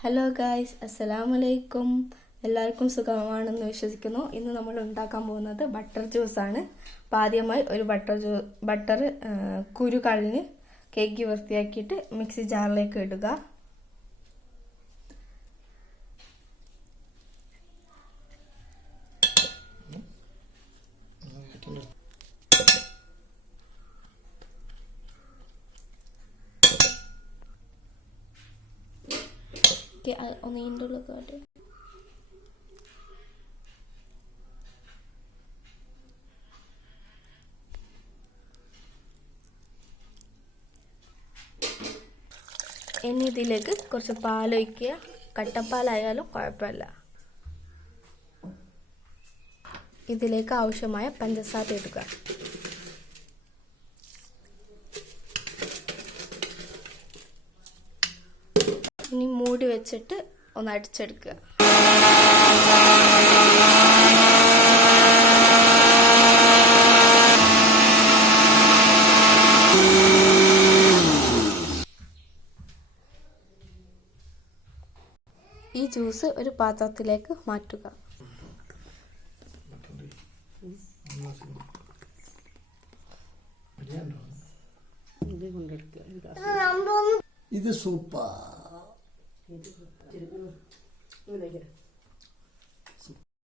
Hello guys, അസ്സലാമലൈക്കും. എല്ലാവർക്കും സുഖമാണെന്ന് വിശ്വസിക്കുന്നു. ഇന്ന് നമ്മൾ ഉണ്ടാക്കാൻ പോകുന്നത് ബട്ടർ ജ്യൂസാണ്. അപ്പോൾ ആദ്യമായി ഒരു ബട്ടർ കുരു കളഞ്ഞ് കേക്ക് വൃത്തിയാക്കിയിട്ട് മിക്സി ജാറിലേക്ക് ഇടുക. ഒന്ന് ഇതിൻ്റെ ഉള്ളിൽ കാട്ടെ. ഇനി ഇതിലേക്ക് കുറച്ച് പാലൊഴിക്കുക. കട്ടപ്പാലായാലും കുഴപ്പമില്ല. ഇതിലേക്ക് ആവശ്യമായ പഞ്ചസാര ഇടുക. ഇനി മൂടി വെച്ചിട്ട് ഒന്ന് അടിച്ചെടുക്കുക. ഈ ജ്യൂസ് ഒരു പാത്രത്തിലേക്ക് മാറ്റുക. ഇത് സൂപ്പർ.